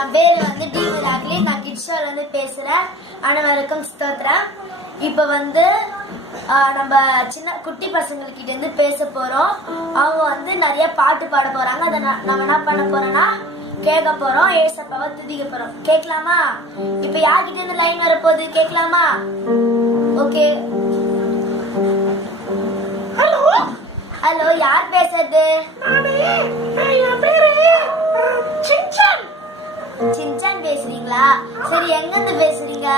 என் பேர் வந்து டி மிராக்லி. நான் கிட்ஷால இருந்து பேசுறேன். அனைவருக்கும் ஸ்தோத்திரம். இப்போ வந்து நம்ம சின்ன குட்டி பசங்கள்கிட்ட இருந்து பேச போறோம். அவங்க வந்து நிறைய பாட்டு பாட போறாங்க. அதை நம்ம என்ன பண்ண போறோம்னா கேட்க போறோம். ஏசப்பாவை துதிக்க போறோம். கேட்கலாமா? இப்ப யார்கிட்ட இருந்து லைன் வரப்போகுது கேட்கலாமா? ஓகே. ஹலோ ஹலோ, யார் பேசுறது? சின்சான். சின்சான் பேசுறீங்களா? சரி, எங்க இருந்து பேசுறீங்க?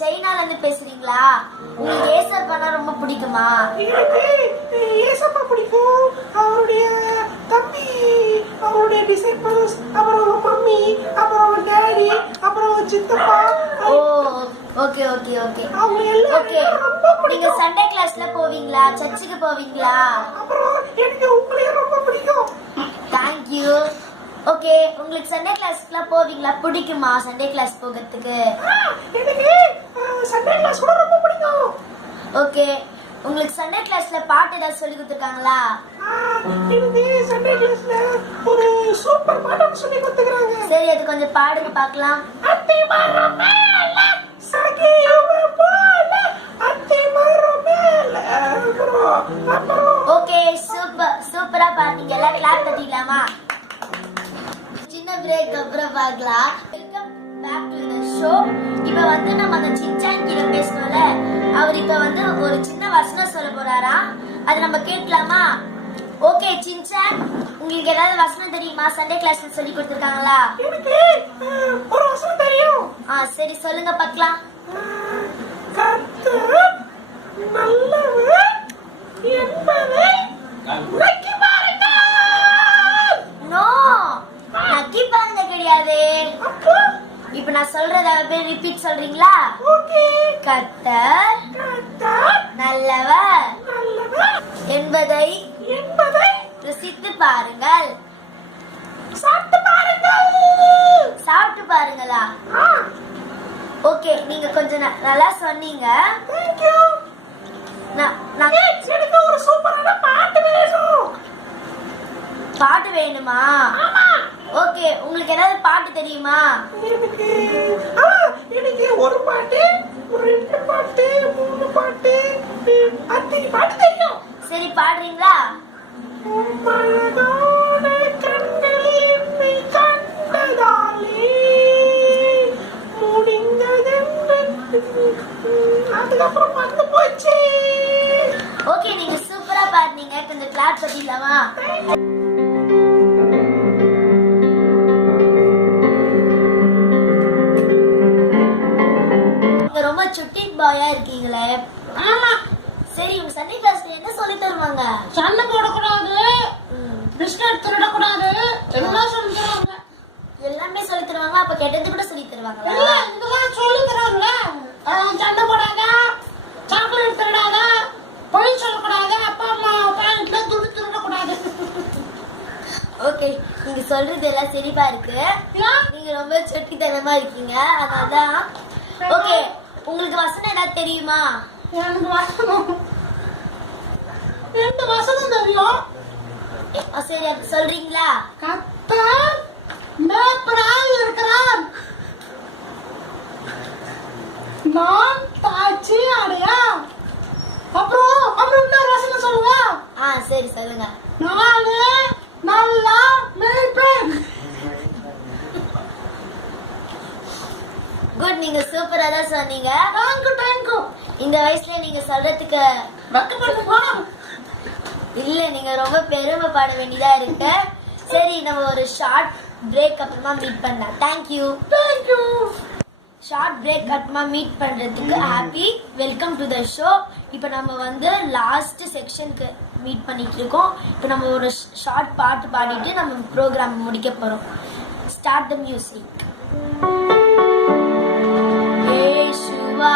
சைனால இருந்து பேசுறீங்களா? உங்களுக்கு ஏசப்பானா ரொம்ப பிடிக்குமா? எனக்கு ஏசப்பா பிடிக்கும். அவருடைய தம்பி, அவருடைய டிசைபிள்ஸ், அப்புறம் மம்மி, அப்புறம் டாடி, அப்புறம் சித்தப்பா. ஓ, ஓகே ஓகே ஓகே அவங்க எல்லாம் ஓகே. ரொம்ப நீங்க பிடிக்கும். சண்டே கிளாஸ்ல போவீங்களா? சர்ச்சுக்கு போவீங்களா? அப்புறம் எனக்கு உங்களையும் ரொம்ப பிடிக்கும். Thank you. ஓகே, உங்களுக்கு சண்டே கிளாஸ்க்குலாம் போவீங்களா? பிடிக்குமா சண்டே கிளாஸ் போகிறதுக்கு? எனக்கு சண்டே கிளாஸ் கூட ரொம்ப பிடிக்கும். ஓகே, உங்களுக்கு சண்டே கிளாஸ்ல பாட்டு ஏதாவது சொல்லி கொடுத்துருக்காங்களா? எனக்கு சண்டே கிளாஸ்ல ஒரு சூப்பர் பாட்டு சொல்லி கொடுத்துக்கிறாங்க. சரி, அது கொஞ்சம் பாடுங்க பார்க்கலாம். அத்தி மரம் மேல சகியுவ போல அத்தி மரம் மேல. அப்புறம் ஓகே, சூப்பரா பாடுங்க. எல்லாம் கிளாப் தட்டிடலாமா? சின்ன பிரேக் அப்புறம் பார்க்கலாம். Welcome back to the show. இப்போ வந்து நம்ம அந்த சின்சான் கிட்ட பேசணும்ல, அவர் இப்போ வந்து ஒரு சின்ன வசனம் சொல்ல போறாரா, அது நம்ம கேட்கலாமா? ஓகே சின்சான், உங்களுக்கு ஏதாவது வசனம் தெரியுமா? சண்டே கிளாஸ்ல சொல்லி கொடுத்துருக்காங்களா? எனக்கு ஒரு வசனம் தெரியும். சரி, சொல்லுங்க பார்க்கலாம். கர்த்தர் நல்லவர் என்பதை உரைக்கி பாருங்கள். நோ, நக்கி பாருங்க கிடையாது. அப்போ இப்போ நான் சொல்றத அப்படியே ரிப்பீட் சொல்றீங்களா? ஓகே. கர்த்தர் கர்த்தர் நல்லவர் நல்லவர் என்பதை ருசித்து பாருங்கள். சாப்பிட்டு பாருங்கள். சாப்பிட்டு பாருங்களா? ஓகே, நீங்க கொஞ்சம் நல்லா சொன்னீங்க. Thank you. நான் எனக்கு ஒரு சூப்பரான பாட்டு வேணும். பாட்டு வேணுமா? ஆமா. ஓகே, உங்களுக்கு ஏதாவது பாட்டு தெரியுமா? எனக்கு ஒரு பாட்டு, ரெண்டு பாட்டு, மூணு பாட்டு, அத்தனை பாட்டு தெரியும். சரி, பாடுறீங்களா? மனதோட கண்களில் என்னை கண்டதாலே முடிந்ததென்று அதுக்கப்புறம் வந்து போச்சு. ஓகே, நீங்க சூப்பரா பாடுனீங்க. கொஞ்சம் கிளாப் பண்ணிடலாமா? நீங்க ரொம்ப சுட்டி பாயா இருக்கீங்களே. ஆமா. சரி, உங்க சண்டே கிளாஸ்ல என்ன சொல்லி தருவாங்க? சண்டை போடக்கூடாது, பிஸ்கட் திருடக்கூடாது, எல்லாம் சொல்லி தருவாங்க. எல்லாமே சொல்லி தருவாங்க. அப்ப கெட்டது கூட சொல்லி தருவாங்களா? இல்ல, இதெல்லாம் சொல்லி தருவாங்கல்ல. சண்டை போடாத, சாக்லேட் திருடாத, பொய் சொல்லக்கூடாது, அப்பா அம்மா பேரண்ட்ல துணி திருடக்கூடாது. ஓகே, நீங்க சொல்றது எல்லாம் சரிப்பா இருக்கு. நீங்க ரொம்ப சுட்டித்தனமா இருக்கீங்க, அதனாலதான். ஓகே, உங்களுக்கு வசனம் ஏதாவது தெரியுமா? எனக்கு வசனம், ரெண்டு வசனம் தெரியும். சரி, அது சொல்றீங்களா? கர்த்தர் மேய்ப்பராய் இருக்கிறார், நான் தாட்சி அடையா. அப்புறம் இன்னொரு வசனம் சொல்லுங்க. சரி, சொல்லுங்க. நானே நல்லா மேய்ப்பேன். குட், நீங்க சூப்பரா தான் சொன்னீங்க. தேங்க்யூ. இந்த வயசுல நீங்க சொல்றதுக்கு வெக்கப்பட்டு போனா இல்ல, நீங்க ரொம்ப பெருமைப்பட வேண்டியதா இருக்கு. சரி, நம்ம ஒரு ஷார்ட் பிரேக் அப்புறமா மீட் பண்ணலாம். தேங்க்யூ. ஷார்ட் பிரேக் அப்புறமா மீட் பண்றதுக்கு happy welcome to the show. இப்போ நம்ம வந்து லாஸ்ட் செக்ஷனுக்கு மீட் பண்ணிட்டு இருக்கோம். இப்போ நம்ம ஒரு ஷார்ட் பாட்டு பாடிட்டு நம்ம ப்ரோக்ராம் முடிக்க போறோம். Start the music. ஏசுவா